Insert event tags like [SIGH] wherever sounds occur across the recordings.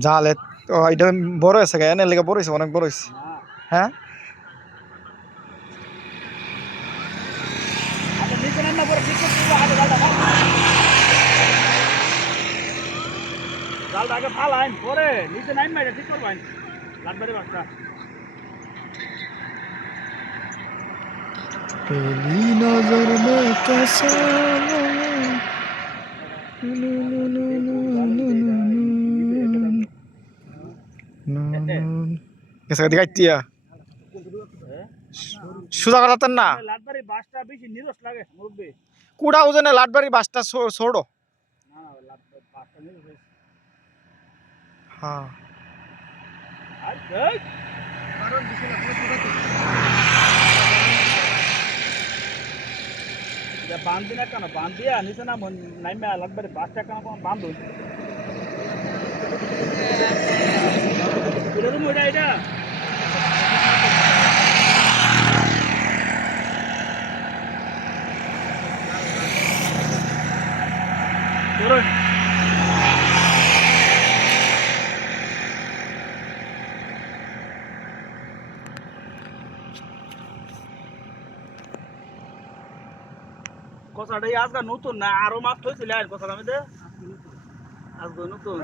জালে ও এটা বড় হয়েছে গা এনে লেগে বড় হয়েছে অনেক বড় হয়েছে হ্যাঁ আচ্ছা নিচে নাম না পরে ঠিক করতে হবে আগে জালটা ফাল জালটা আগে ফাল আইন পরে নিচে নাইন মাইরে ঠিক করবো আইন লাটবাড়ি বাসটা पहली नजर में कैसा গেছে গাইতিয়া সোজা কথা না। কুড়া ওজনে লাটবাড়ি বাসটা ছোড়ো হ্যাঁ। বান্ধিনা কেন? বান্ধিয়া নিচে না নাইমে লাগবে বাসটা কেন বান্ধ হয়েছে এটা? ধরুন কথাটা আজকে নতুন না? আরও মাছ হয়েছিল আর কথাটা আমি আজকে নতুন।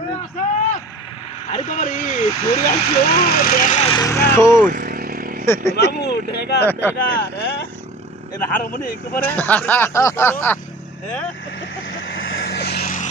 হারমোনি একটু পরে। হ্যাঁ [LAUGHS]